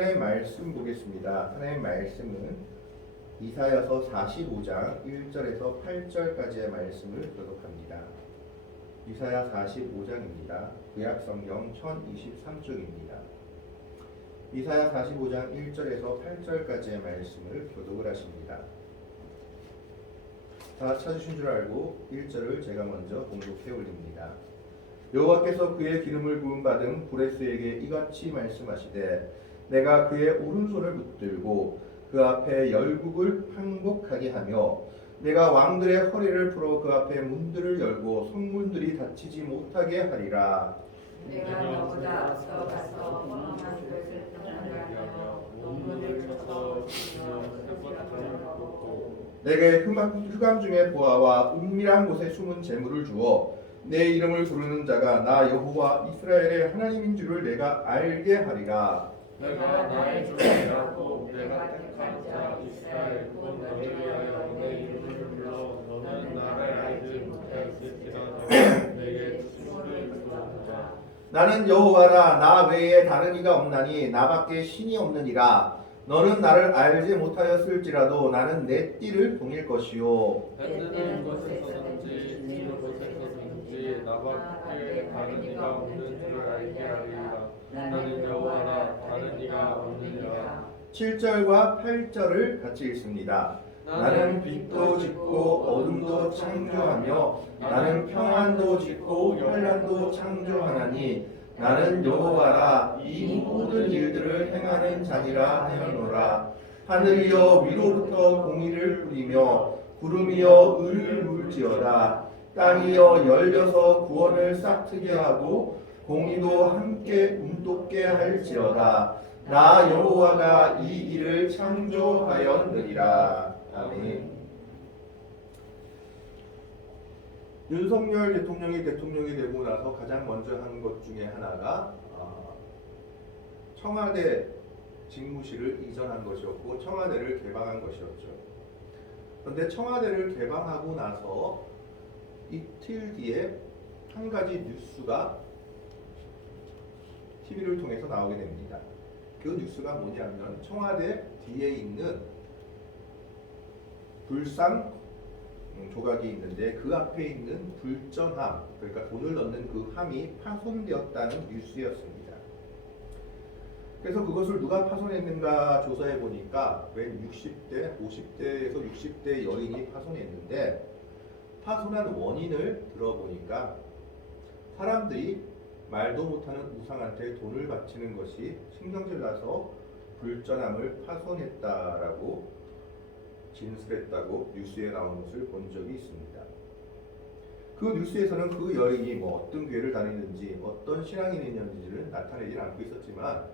하나님의 말씀 보겠습니다. 하나님의 말씀은 이사야서 45장 1절에서 8절까지의 말씀을 교독합니다. 이사야 45장입니다. 구약성경 1023쪽입니다. 이사야 45장 1절에서 8절까지의 말씀을 교독을 하십니다. 다 찾으신 줄 알고 1절을 제가 먼저 봉독해 올립니다. 여호와께서 그의 기름을 부음 받은 브레스에게 이같이 말씀하시되 내가 그의 오른손을 붙들고 그 앞에 열국을 항복하게 하며 내가 왕들의 허리를 풀어 그 앞에 문들을 열고 성문들이 닫히지 못하게 하리라. 내가 너보다 앞서 가서 뻔한 것을 평안하며 논문을 쳐서 내게 흑암 중에 보아와 은밀한 곳에 숨은 재물을 주어 내 이름을 부르는 자가 나 여호와 이스라엘의 하나님인 줄을 내가 알게 하리라. 내가 나의 조상이라고 내가 택한 자 이스라엘 곧 너를 위하여 내 이름을 불러 너는 나를 알지 못하였을지라도 내게 수고를 주었다. 나는 여호와라. 나 외에 다른 이가 없나니 나밖에 신이 없느니라. 너는 나를 알지 못하였을지라도 나는 내 띠를 동일 것이요 때때는 곳에서든지 있는 곳에서든지 나밖에 다른 이가 없는 줄을 알게 하리라. 나는 여호와라. 다른 이가 없느니라. 7절과 8절을 같이 읽습니다. 나는 빛도 짓고 어둠도 창조하며 나는 평안도 짓고 환난도 창조하나니 나는 여호와라. 이 모든 일들을 행하는 자니라 하였노라. 하늘이여 위로부터 공의를 뿌리며 구름이여 의를 물지어다. 땅이여 열려서 구원을 싹트게 하고 공의도 함께 운돋게 할지어다. 나 여호와가 이 일을 창조하였느니라. 아멘. 윤석열 대통령이 되고 나서 가장 먼저 한 것 중에 하나가 청와대 직무실을 이전한 것이었고 청와대를 개방한 것이었죠. 그런데 청와대를 개방하고 나서 이틀 뒤에 한 가지 뉴스가 TV를 통해서 나오게 됩니다. 그 뉴스가 뭐냐면 청와대 뒤에 있는 불상 조각이 있는데 그 앞에 있는 불전함, 그러니까 돈을 넣는 그 함이 파손되었다는 뉴스였습니다. 그래서 그것을 누가 파손했는가 조사해 보니까 웬 60대, 50대에서 60대 여인이 파손했는데 파손한 원인을 들어보니까 사람들이 말도 못하는 우상한테 돈을 바치는 것이 신경질 나서 불전함을 파손했다라고 진술했다고 뉴스에 나온 것을 본 적이 있습니다. 그 뉴스에서는 그 여인이 어떤 교회를 다니는지 어떤 신앙인이었는지를 나타내지 않고 있었지만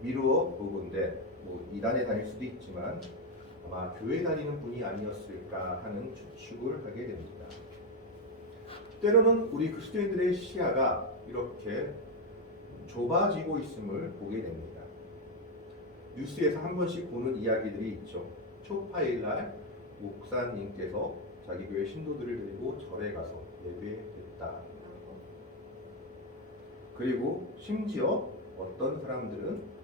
미루어 보건대 이단에 다닐 수도 있지만 아마 교회 다니는 분이 아니었을까 하는 추측을 하게 됩니다. 때로는 우리 그리스도인들의 시야가 이렇게 좁아지고 있음을 보게 됩니다. 뉴스에서 한 번씩 보는 이야기들이 있죠. 초파일 날 목사님께서 자기 교회 신도들을 데리고 절에 가서 예배했다. 그리고 심지어 어떤 사람들은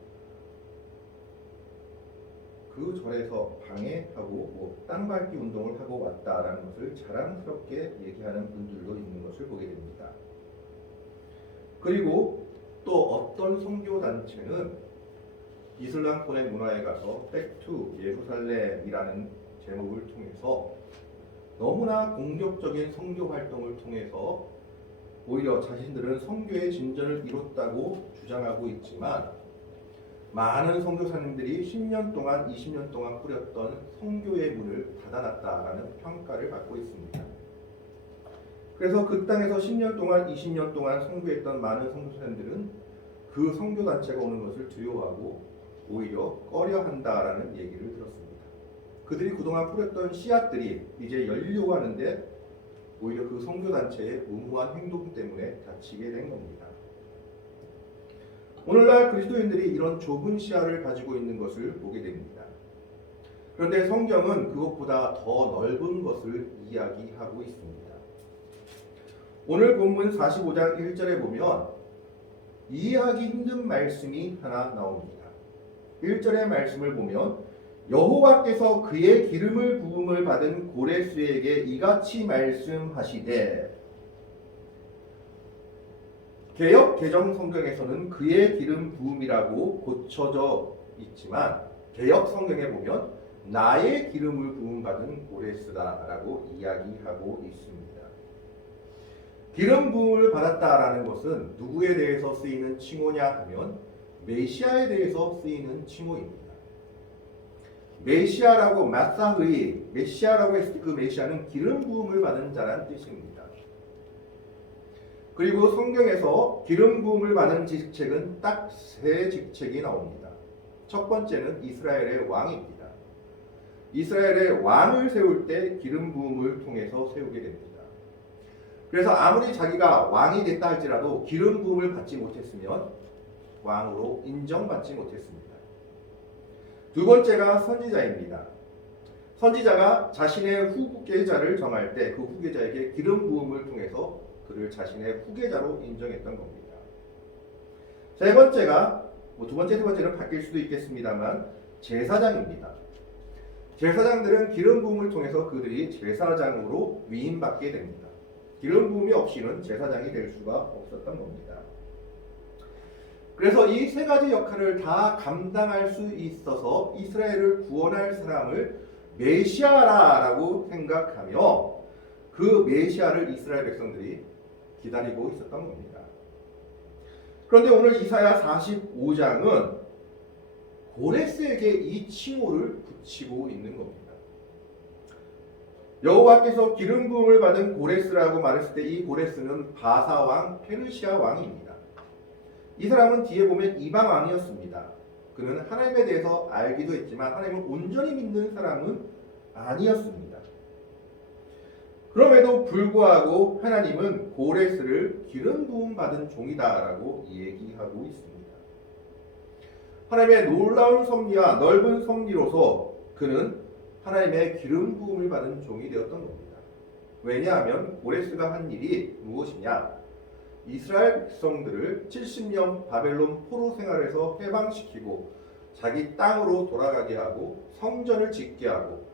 그 절에서 방해하고 땅 밟기 운동을 하고 왔다라는 것을 자랑스럽게 얘기하는 분들도 있는 것을 보게 됩니다. 그리고 또 어떤 선교 단체는 이슬람권의 문화에 가서 백투 예루살렘이라는 제목을 통해서 너무나 공격적인 선교 활동을 통해서 오히려 자신들은 선교의 진전을 이뤘다고 주장하고 있지만 많은 선교사님들이 10년 동안 20년 동안 꾸렸던 선교의 문을 닫아놨다라는 평가를 받고 있습니다. 그래서 그 땅에서 10년 동안 20년 동안 선교했던 많은 선교사님들은 그 선교단체가 오는 것을 두려워하고 오히려 꺼려한다라는 얘기를 들었습니다. 그들이 그동안 뿌렸던 씨앗들이 이제 열려고 하는데 오히려 그 선교단체의 무모한 행동 때문에 다치게 된 겁니다. 오늘날 그리스도인들이 이런 좁은 시야를 가지고 있는 것을 보게 됩니다. 그런데 성경은 그것보다 더 넓은 것을 이야기하고 있습니다. 오늘 본문 45장 1절에 보면 이해하기 힘든 말씀이 하나 나옵니다. 1절의 말씀을 보면 여호와께서 그의 기름을 부음을 받은 고레스에게 이같이 말씀하시되, 개역 개정 성경에서는 그의 기름 부음이라고 고쳐져 있지만 개역 성경에 보면 나의 기름을 부음 받은 고레스다라고 이야기하고 있습니다. 기름 부음을 받았다라는 것은 누구에 대해서 쓰이는 칭호냐 하면 메시아에 대해서 쓰이는 칭호입니다. 메시아라고 마사의 메시아라고 했을 때 그 메시아는 기름 부음을 받은 자란 뜻입니다. 그리고 성경에서 기름 부음을 받은 직책은 딱 세 직책이 나옵니다. 첫 번째는 이스라엘의 왕입니다. 이스라엘의 왕을 세울 때 기름 부음을 통해서 세우게 됩니다. 그래서 아무리 자기가 왕이 됐다 할지라도 기름 부음을 받지 못했으면 왕으로 인정받지 못했습니다. 두 번째가 선지자입니다. 선지자가 자신의 후계자를 정할 때 그 후계자에게 기름 부음을 통해서 그를 자신의 후계자로 인정했던 겁니다. 세 번째가 두 번째, 세 번째는 바뀔 수도 있겠습니다만 제사장입니다. 제사장들은 기름 부음을 통해서 그들이 제사장으로 위임받게 됩니다. 기름 부음이 없이는 제사장이 될 수가 없었던 겁니다. 그래서 이 세 가지 역할을 다 감당할 수 있어서 이스라엘을 구원할 사람을 메시아라고 생각하며 그 메시아를 이스라엘 백성들이 기다리고 있었던 겁니다. 그런데 오늘 이사야 45장은 고레스에게 이 칭호를 붙이고 있는 겁니다. 여호와께서 기름 부음을 받은 고레스라고 말했을 때 이 고레스는 바사 왕, 페르시아 왕입니다. 이 사람은 뒤에 보면 이방 왕이었습니다. 그는 하나님에 대해서 알기도 했지만 하나님을 온전히 믿는 사람은 아니었습니다. 그럼에도 불구하고 하나님은 고레스를 기름 부음 받은 종이다라고 얘기하고 있습니다. 하나님의 놀라운 섭리와 넓은 섭리로서 그는 하나님의 기름 부음을 받은 종이 되었던 겁니다. 왜냐하면 고레스가 한 일이 무엇이냐? 이스라엘 백성들을 70년 바벨론 포로 생활에서 해방시키고 자기 땅으로 돌아가게 하고 성전을 짓게 하고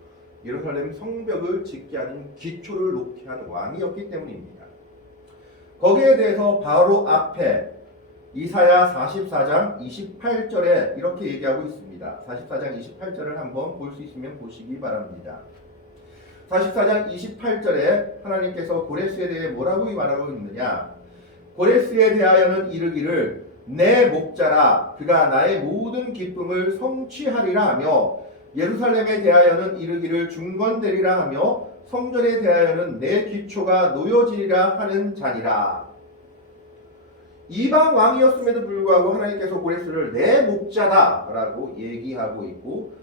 예루살렘 성벽을 짓게 하는 기초를 놓게 한 왕이었기 때문입니다. 거기에 대해서 바로 앞에 이사야 44장 28절에 이렇게 얘기하고 있습니다. 44장 28절을 한번 볼 수 있으면 보시기 바랍니다. 44장 28절에 하나님께서 고레스에 대해 뭐라고 말하고 있느냐? 고레스에 대하여는 이르기를 내 목자라 그가 나의 모든 기쁨을 성취하리라 하며 예루살렘에 대하여는 이르기를 중건되리라 하며 성전에 대하여는 내 기초가 놓여지리라 하는 자니라. 이방 왕이었음에도 불구하고 하나님께서 고레스를 내 목자다라고 얘기하고 있고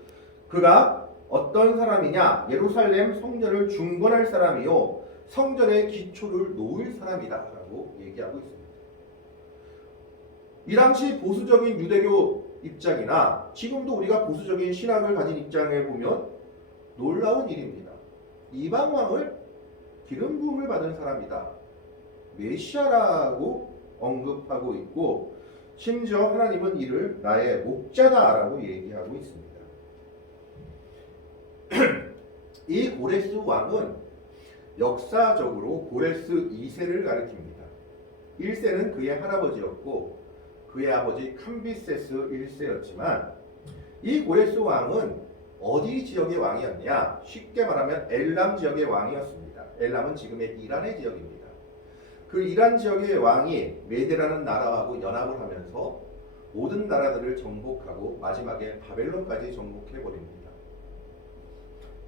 그가 어떤 사람이냐? 예루살렘 성전을 중건할 사람이요 성전의 기초를 놓을 사람이다라고 얘기하고 있습니다. 이 당시 보수적인 유대교 입장이나 지금도 우리가 보수적인 신학을 가진 입장에 보면 놀라운 일입니다. 이방 왕을 기름 부음을 받은 사람이다. 메시아라고 언급하고 있고 심지어 하나님은 이를 나의 목자다라고 얘기하고 있습니다. 이 고레스 왕은 역사적으로 고레스 2세를 가리킵니다. 1세는 그의 할아버지였고 그의 아버지 캄비세스 1세였지만 이 고레스 왕은 어디 지역의 왕이었냐? 쉽게 말하면 엘람 지역의 왕이었습니다. 엘람은 지금의 이란의 지역입니다. 그 이란 지역의 왕이 메데라는 나라하고 연합을 하면서 모든 나라들을 정복하고 마지막에 바벨론까지 정복해버립니다.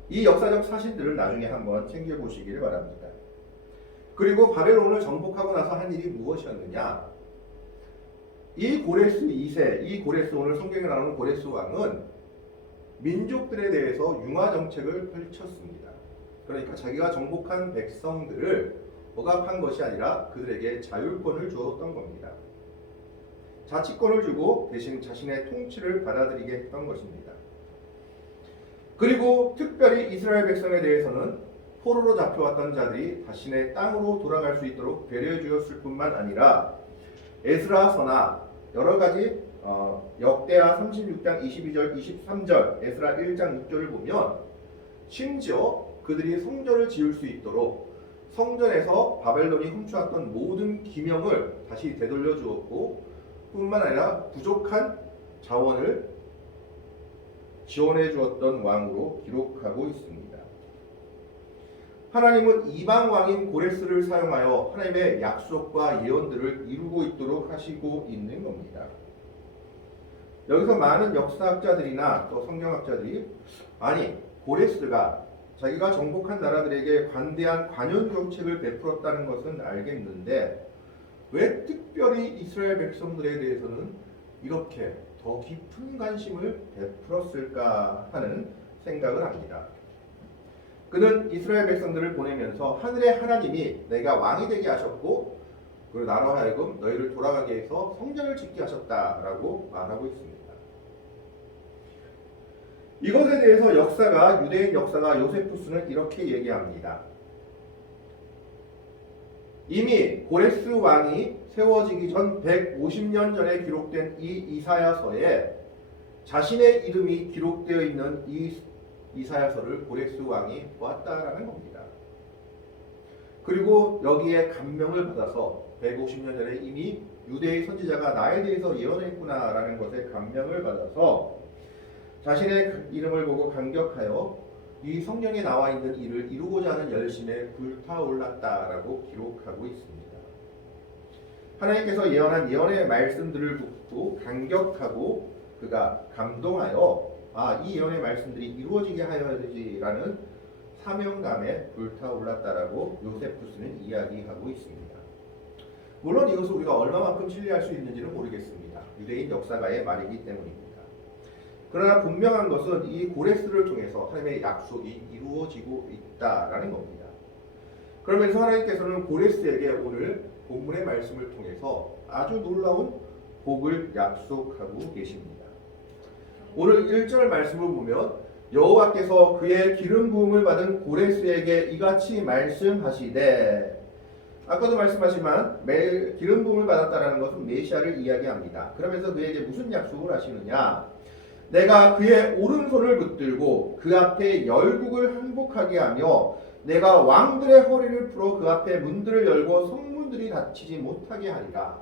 이 역사적 사실들을 나중에 한번 챙겨보시길 바랍니다. 그리고 바벨론을 정복하고 나서 한 일이 무엇이었느냐? 이 고레스 2세, 이 고레스 오늘 성경에 나오는 고레스 왕은 민족들에 대해서 융화 정책을 펼쳤습니다. 그러니까 자기가 정복한 백성들을 억압한 것이 아니라 그들에게 자율권을 주었던 겁니다. 자치권을 주고 대신 자신의 통치를 받아들이게 했던 것입니다. 그리고 특별히 이스라엘 백성에 대해서는 포로로 잡혀왔던 자들이 자신의 땅으로 돌아갈 수 있도록 배려해 주었을 뿐만 아니라 에스라서나 여러 가지 역대하 36장 22절 23절 에스라 1장 6절을 보면 심지어 그들이 성전을 지을 수 있도록 성전에서 바벨론이 훔쳐왔던 모든 기명을 다시 되돌려 주었고 뿐만 아니라 부족한 자원을 지원해 주었던 왕으로 기록하고 있습니다. 하나님은 이방 왕인 고레스를 사용하여 하나님의 약속과 예언들을 이루고 있도록 하시고 있는 겁니다. 여기서 많은 역사학자들이나 또 성경학자들이 아니 고레스가 자기가 정복한 나라들에게 관대한 관yon 정책을 베풀었다는 것은 알겠는데 왜 특별히 이스라엘 백성들에 대해서는 이렇게 더 깊은 관심을 베풀었을까 하는 생각을 합니다. 그는 이스라엘 백성들을 보내면서 하늘의 하나님이 내가 왕이 되게 하셨고 그리고 나로 하여금 너희를 돌아가게 해서 성전을 짓게 하셨다라고 말하고 있습니다. 이것에 대해서 유대인 역사가 요세푸스는 이렇게 얘기합니다. 이미 고레스 왕이 세워지기 전 150년 전에 기록된 이 이사야서에 자신의 이름이 기록되어 있는 이 이사야서를 고레스 왕이 보았다라는 겁니다. 그리고 여기에 감명을 받아서 150년 전에 이미 유대의 선지자가 나에 대해서 예언했구나라는 것에 감명을 받아서 자신의 이름을 보고 감격하여 이 성경에 나와 있는 일을 이루고자 하는 열심에 불타올랐다라고 기록하고 있습니다. 하나님께서 예언한 예언의 말씀들을 듣고 감격하고 그가 감동하여 이 예언의 말씀들이 이루어지게 하여야지라는 사명감에 불타올랐다라고 요세푸스는 이야기하고 있습니다. 물론 이것을 우리가 얼마만큼 신뢰할 수 있는지는 모르겠습니다. 유대인 역사가의 말이기 때문입니다. 그러나 분명한 것은 이 고레스를 통해서 하나님의 약속이 이루어지고 있다라는 겁니다. 그러면서 하나님께서는 고레스에게 오늘 본문의 말씀을 통해서 아주 놀라운 복을 약속하고 계십니다. 오늘 1절 말씀을 보면 여호와께서 그의 기름 부음을 받은 고레스에게 이같이 말씀하시되, 아까도 말씀하지만 기름 부음을 받았다라는 것은 메시아를 이야기합니다. 그러면서 그에게 무슨 약속을 하시느냐? 내가 그의 오른손을 붙들고 그 앞에 열국을 항복하게 하며 내가 왕들의 허리를 풀어 그 앞에 문들을 열고 성문들이 닫히지 못하게 하리라.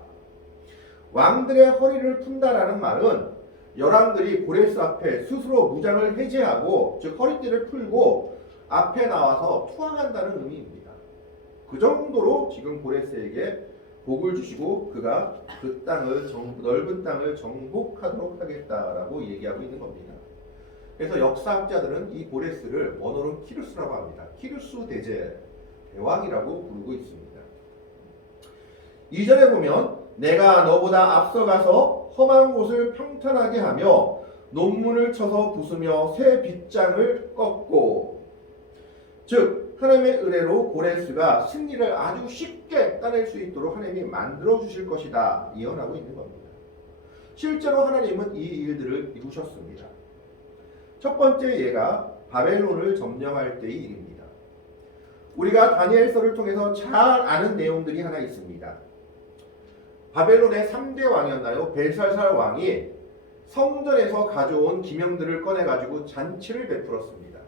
왕들의 허리를 푼다라는 말은 열왕들이 고레스 앞에 스스로 무장을 해제하고 즉 허리띠를 풀고 앞에 나와서 투항한다는 의미입니다. 그 정도로 지금 고레스에게 복을 주시고 그가 그 땅을 넓은 땅을 정복하도록 하겠다라고 얘기하고 있는 겁니다. 그래서 역사학자들은 이 고레스를 원어로는 키루스라고 합니다. 키루스 대왕이라고 부르고 있습니다. 이전에 보면 내가 너보다 앞서가서 험한 곳을 평탄하게 하며 논문을 쳐서 부수며 새 빗장을 꺾고, 즉 하나님의 은혜로 고레스가 승리를 아주 쉽게 따낼 수 있도록 하나님이 만들어 주실 것이다 예언하고 있는 겁니다. 실제로 하나님은 이 일들을 이루셨습니다. 첫 번째 예가 바벨론을 점령할 때의 일입니다. 우리가 다니엘서를 통해서 잘 아는 내용들이 하나 있습니다. 바벨론의 3대 왕이었나요? 벨살살 왕이 성전에서 가져온 기명들을 꺼내가지고 잔치를 베풀었습니다.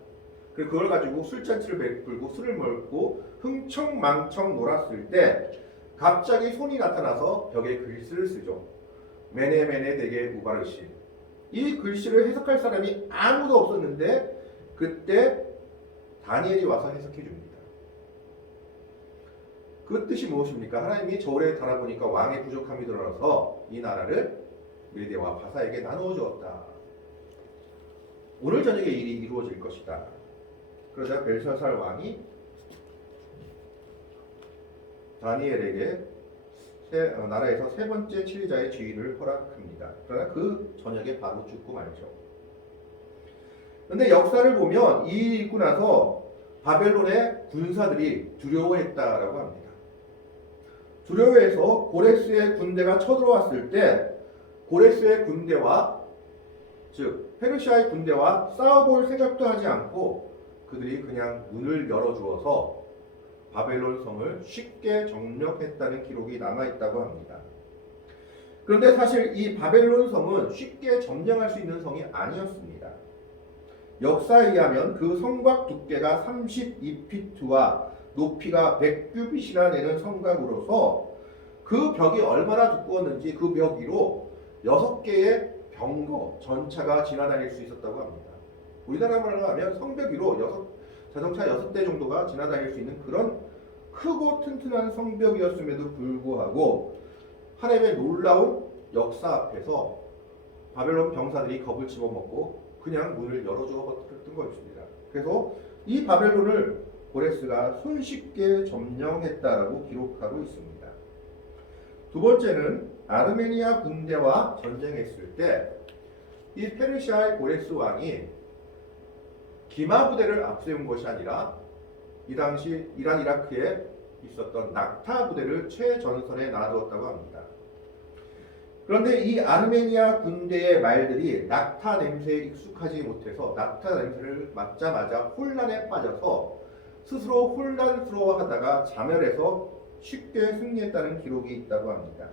그리고 그걸 가지고 술잔치를 베풀고 술을 먹고 흥청망청 놀았을 때 갑자기 손이 나타나서 벽에 글씨를 쓰죠. 메네메네 데게 우바르시. 이 글씨를 해석할 사람이 아무도 없었는데 그때 다니엘이 와서 해석해 줍니다. 그 뜻이 무엇입니까? 하나님이 저울에 달아보니까 왕의 부족함이 드러나서 이 나라를 메대와 바사에게 나누어 주었다. 오늘 저녁에 일이 이루어질 것이다. 그러자 벨사살 왕이 다니엘에게 나라에서 세 번째 치리자의 지위를 허락합니다. 그러나 그 저녁에 바로 죽고 말죠. 그런데 역사를 보면 이 일이 있고 나서 바벨론의 군사들이 두려워했다라고 합니다. 두려워해서 고레스의 군대가 쳐들어왔을 때 고레스의 군대와 즉 페르시아의 군대와 싸워볼 생각도 하지 않고 그들이 그냥 문을 열어주어서 바벨론 성을 쉽게 정복했다는 기록이 남아있다고 합니다. 그런데 사실 이 바벨론 성은 쉽게 점령할 수 있는 성이 아니었습니다. 역사에 의하면 그 성곽 두께가 32피트와 높이가 100규빗이나 되는 성곽으로서 그 벽이 얼마나 두꺼웠는지 그 벽 위로 6개의 병거, 전차가 지나다닐 수 있었다고 합니다. 우리나라 말로 하면 성벽 위로 자동차 6대 정도가 지나다닐 수 있는 그런 크고 튼튼한 성벽이었음에도 불구하고 하나님의 놀라운 역사 앞에서 바벨론 병사들이 겁을 집어먹고 그냥 문을 열어주어 버텼던 것입니다. 그래서 이 바벨론을 고레스가 손쉽게 점령했다라고 기록하고 있습니다. 두 번째는 아르메니아 군대와 전쟁했을 때 이 페르시아의 고레스 왕이 기마 부대를 앞세운 것이 아니라 이 당시 이란 이라크에 있었던 낙타 부대를 최전선에 놔두었다고 합니다. 그런데 이 아르메니아 군대의 말들이 낙타 냄새에 익숙하지 못해서 낙타 냄새를 맡자마자 혼란에 빠져서 스스로 혼란스러워하다가 자멸해서 쉽게 승리했다는 기록이 있다고 합니다.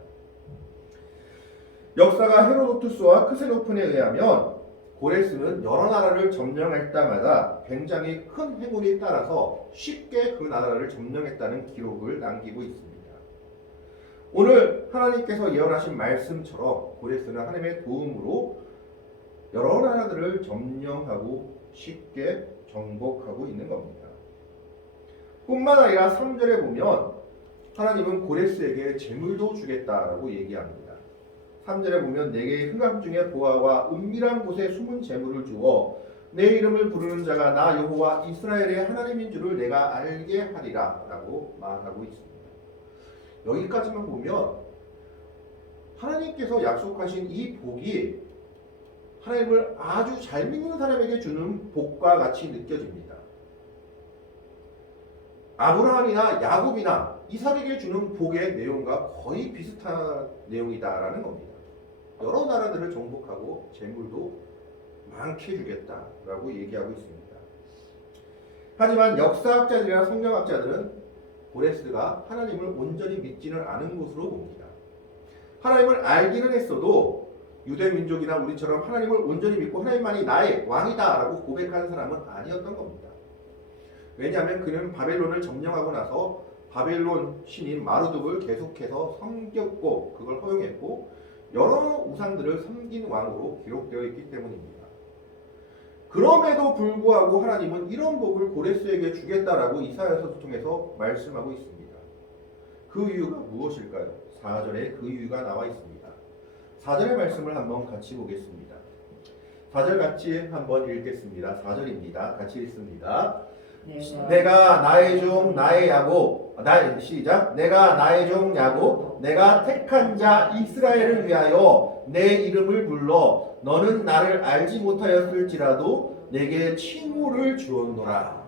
역사가 헤로도투스와 크세노폰에 의하면 고레스는 여러 나라를 점령할 때마다 굉장히 큰 행운이 따라서 쉽게 그 나라를 점령했다는 기록을 남기고 있습니다. 오늘 하나님께서 예언하신 말씀처럼 고레스는 하나님의 도움으로 여러 나라들을 점령하고 쉽게 정복하고 있는 겁니다. 뿐만 아니라 3절에 보면 하나님은 고레스에게 재물도 주겠다라고 얘기합니다. 3절에 보면 내게 흑암 중에 보화와 은밀한 곳에 숨은 재물을 주어 내 이름을 부르는 자가 나 여호와 이스라엘의 하나님인 줄을 내가 알게 하리라 라고 말하고 있습니다. 여기까지만 보면 하나님께서 약속하신 이 복이 하나님을 아주 잘 믿는 사람에게 주는 복과 같이 느껴집니다. 아브라함이나 야곱이나 이삭에게 주는 복의 내용과 거의 비슷한 내용이다라는 겁니다. 여러 나라들을 정복하고 재물도 많게 주겠다라고 얘기하고 있습니다. 하지만 역사학자들이나 성경학자들은 고레스가 하나님을 온전히 믿지는 않은 것으로 봅니다. 하나님을 알기는 했어도 유대 민족이나 우리처럼 하나님을 온전히 믿고 하나님만이 나의 왕이다라고 고백하는 사람은 아니었던 겁니다. 왜냐하면 그는 바벨론을 점령하고 나서 바벨론 신인 마르둑을 계속해서 섬겼고 그걸 허용했고 여러 우상들을 섬긴 왕으로 기록되어 있기 때문입니다. 그럼에도 불구하고 하나님은 이런 복을 고레스에게 주겠다라고 이사야서를 통해서 말씀하고 있습니다. 그 이유가 무엇일까요? 4절에 그 이유가 나와 있습니다. 4절의 말씀을 한번 같이 보겠습니다. 4절 같이 한번 읽겠습니다. 4절입니다. 같이 읽습니다. 내가 나의 종 나의 야곱 시작 내가 나의 종 야곱 내가 택한 자 이스라엘을 위하여 내 이름을 불러 너는 나를 알지 못하였을지라도 내게 칭호를 주었노라.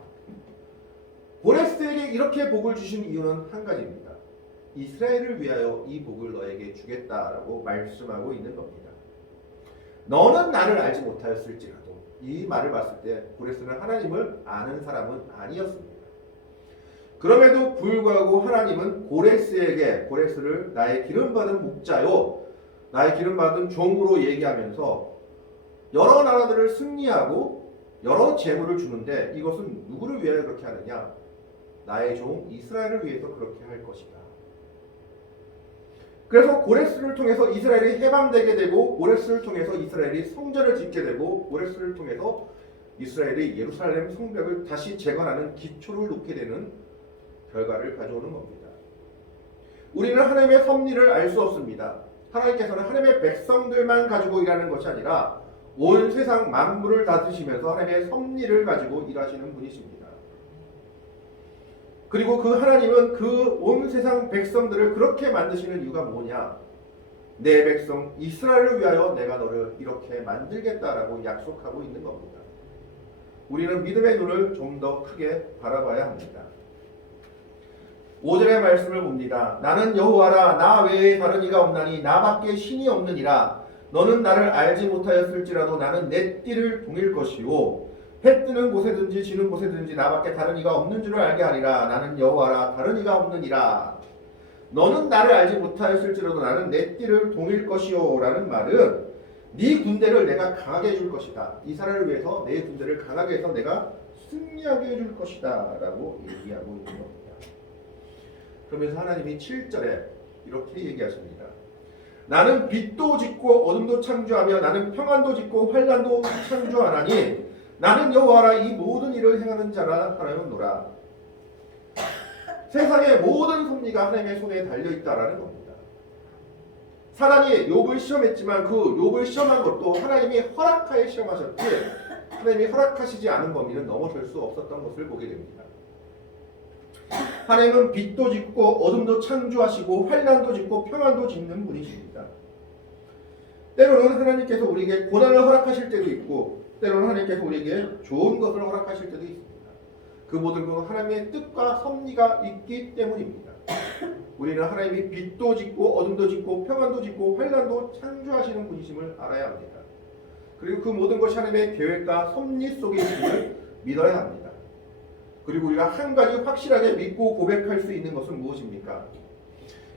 고레스에게 이렇게 복을 주신 이유는 한 가지입니다. 이스라엘을 위하여 이 복을 너에게 주겠다라고 말씀하고 있는 겁니다. 너는 나를 알지 못하였을지라도 이 말을 봤을 때 고레스는 하나님을 아는 사람은 아니었습니다. 그럼에도 불구하고 하나님은 고레스를 나의 기름받은 목자요 나의 기름받은 종으로 얘기하면서 여러 나라들을 승리하고 여러 재물을 주는데 이것은 누구를 위하여 그렇게 하느냐? 나의 종 이스라엘을 위해서 그렇게 할 것이다. 그래서 고레스를 통해서 이스라엘이 해방되게 되고 고레스를 통해서 이스라엘이 성전을 짓게 되고 고레스를 통해서 이스라엘이 예루살렘 성벽을 다시 재건하는 기초를 놓게 되는 결과를 가져오는 겁니다. 우리는 하나님의 섭리를 알 수 없습니다. 하나님께서는 하나님의 백성들만 가지고 일하는 것이 아니라 온 세상 만물을 다스리시면서 하나님의 섭리를 가지고 일하시는 분이십니다. 그리고 그 하나님은 그 온 세상 백성들을 그렇게 만드시는 이유가 뭐냐? 내 백성 이스라엘을 위하여 내가 너를 이렇게 만들겠다라고 약속하고 있는 겁니다. 우리는 믿음의 눈을 좀 더 크게 바라봐야 합니다. 5절의 말씀을 봅니다. 나는 여호와라 나 외에 다른 이가 없나니 나밖에 신이 없느니라. 너는 나를 알지 못하였을지라도 나는 내 띠를 동일 것이요 해 뜨는 곳에든지 지는 곳에든지 나밖에 다른 이가 없는 줄을 알게 하리라. 나는 여호와라 다른 이가 없느니라. 너는 나를 알지 못하였을지라도 나는 내 띠를 동일 것이요 라는 말은 네 군대를 내가 강하게 해줄 것이다. 이스라엘을 위해서 내 군대를 강하게 해서 내가 승리하게 해줄 것이다 라고 얘기하고 있는 겁니다. 그러면서 하나님이 7절에 이렇게 얘기하십니다. 나는 빛도 짓고 어둠도 창조하며 나는 평안도 짓고 환난도 창조하나니 나는 여호와라 이 모든 일을 행하는 자라 하나였노라. 세상의 모든 섭리가 하나님의 손에 달려있다라는 겁니다. 사단이 욥을 시험했지만 그 욥을 시험한 것도 하나님이 허락하에 시험하셨지 하나님이 허락하시지 않은 범위는 넘어설 수 없었던 것을 보게 됩니다. 하나님은 빛도 짓고 어둠도 창조하시고 환난도 짓고 평안도 짓는 분이십니다. 때로는 하나님께서 우리에게 고난을 허락하실 때도 있고 때로는 하나님께서 우리에게 좋은 것을 허락하실 때도 있습니다. 그 모든 것은 하나님의 뜻과 섭리가 있기 때문입니다. 우리는 하나님이 빛도 짓고 어둠도 짓고 평안도 짓고 환난도 창조하시는 분이심을 알아야 합니다. 그리고 그 모든 것이 하나님의 계획과 섭리 속에 있음을 믿어야 합니다. 그리고 우리가 한 가지 확실하게 믿고 고백할 수 있는 것은 무엇입니까?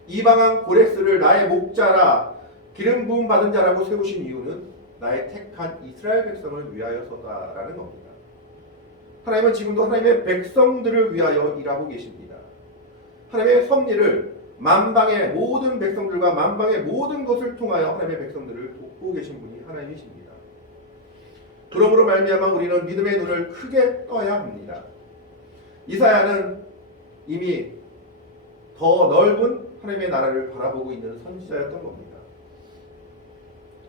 이방한 고레스를 나의 목자라 기름 부음 받은 자라고 세우신 이유는 나의 택한 이스라엘 백성을 위하여서다라는 겁니다. 하나님은 지금도 하나님의 백성들을 위하여 일하고 계십니다. 하나님의 섭리를 만방의 모든 백성들과 만방의 모든 것을 통하여 하나님의 백성들을 돕고 계신 분이 하나님이십니다. 그러므로 말미암아 우리는 믿음의 눈을 크게 떠야 합니다. 이사야는 이미 더 넓은 하나님의 나라를 바라보고 있는 선지자였던 겁니다.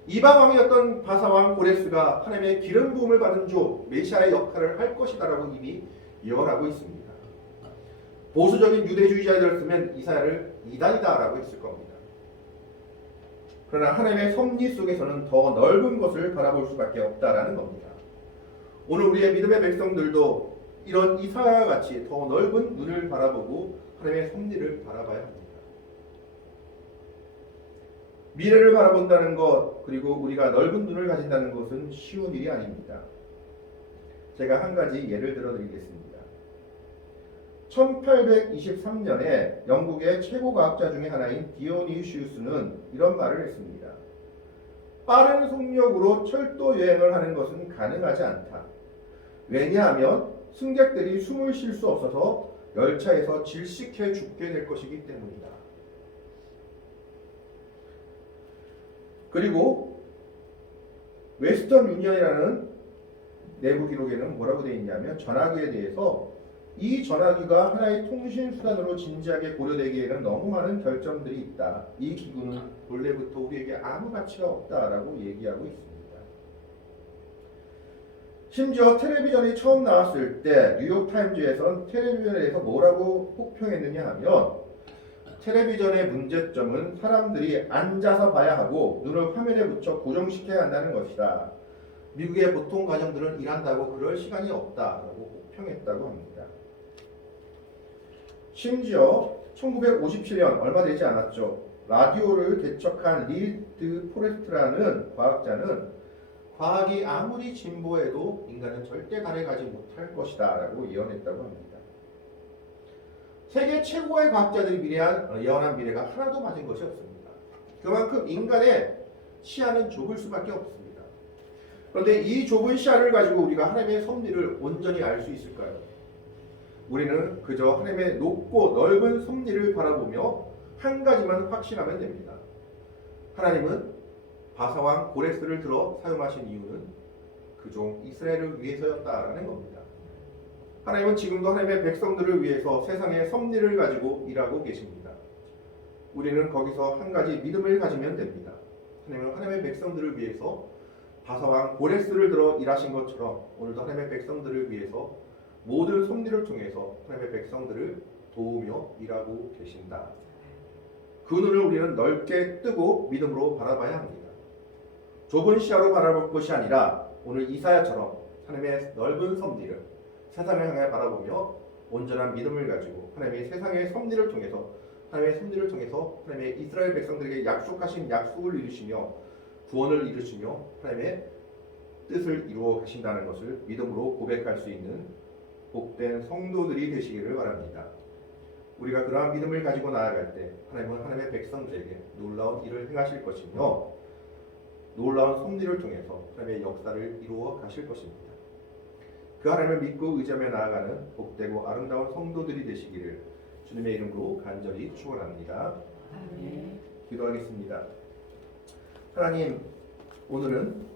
이방 왕이었던 바사왕 고레스가 하나님의 기름 부음을 받은 조 메시아의 역할을 할 것이다라고 이미 예언하고 있습니다. 보수적인 유대주의자들이었으면 이사야를 이단이다라고 했을 겁니다. 그러나 하나님의 섭리 속에서는 더 넓은 것을 바라볼 수밖에 없다라는 겁니다. 오늘 우리의 믿음의 백성들도 이런 이사야와 같이 더 넓은 눈을 바라보고 하나님의 섭리를 바라봐야 합니다. 미래를 바라본다는 것 그리고 우리가 넓은 눈을 가진다는 것은 쉬운 일이 아닙니다. 제가 한 가지 예를 들어 드리겠습니다. 1823년에 영국의 최고 과학자 중에 하나인 디오니시우스는 이런 말을 했습니다. 빠른 속력으로 철도 여행을 하는 것은 가능하지 않다. 왜냐하면 승객들이 숨을 쉴 수 없어서 열차에서 질식해 죽게 될 것이기 때문이다. 그리고 웨스턴 유니언이라는 내부 기록에는 뭐라고 되어 있냐면 전화기에 대해서 이 전화기가 하나의 통신 수단으로 진지하게 고려되기에는 너무 많은 결점들이 있다. 이 기구는 본래부터 우리에게 아무 가치가 없다라고 얘기하고 있습니다. 심지어 텔레비전이 처음 나왔을 때 뉴욕타임즈에선 텔레비전에 대해서 뭐라고 혹평했느냐 하면 텔레비전의 문제점은 사람들이 앉아서 봐야 하고 눈을 화면에 붙여 고정시켜야 한다는 것이다. 미국의 보통 가정들은 일한다고 그럴 시간이 없다라고 혹평했다고 합니다. 심지어 1957년 얼마 되지 않았죠. 라디오를 개척한 리드 포레스트라는 과학자는 과학이 아무리 진보해도 인간은 절대 달에 가지 못할 것이다 라고 예언했다고 합니다. 세계 최고의 과학자들이 예언한 미래가 하나도 맞은 것이 없습니다. 그만큼 인간의 시야는 좁을 수밖에 없습니다. 그런데 이 좁은 시야를 가지고 우리가 하나님의 섭리를 온전히 알 수 있을까요? 우리는 그저 하나님의 높고 넓은 섭리를 바라보며 한 가지만 확신하면 됩니다. 하나님은 바사왕 고레스를 들어 사용하신 이유는 그 종 이스라엘을 위해서였다라는 겁니다. 하나님은 지금도 하나님의 백성들을 위해서 세상의 섭리를 가지고 일하고 계십니다. 우리는 거기서 한 가지 믿음을 가지면 됩니다. 하나님은 하나님의 백성들을 위해서 바사왕 고레스를 들어 일하신 것처럼 오늘도 하나님의 백성들을 위해서 모든 섭리를 통해서 하나님의 백성들을 도우며 일하고 계신다. 그 눈을 우리는 넓게 뜨고 믿음으로 바라봐야 합니다. 좁은 시야로 바라볼 것이 아니라 오늘 이사야처럼 하나님의 넓은 섭리를 세상을 향해 바라보며 온전한 믿음을 가지고 하나님의 세상의 섭리를 통해서 하나님의 이스라엘 백성들에게 약속하신 약속을 이루시며 구원을 이루시며 하나님의 뜻을 이루어 가신다는 것을 믿음으로 고백할 수 있는 복된 성도들이 되시기를 바랍니다. 우리가 그러한 믿음을 가지고 나아갈 때 하나님은 하나님의 백성들에게 놀라운 일을 행하실 것이며 놀라운 섭리를 통해서 하나님의 역사를 이루어 가실 것입니다. 그 하나님을 믿고 의지하며 나아가는 복되고 아름다운 성도들이 되시기를 주님의 이름으로 간절히 축원합니다. 아멘. 기도하겠습니다. 하나님, 오늘은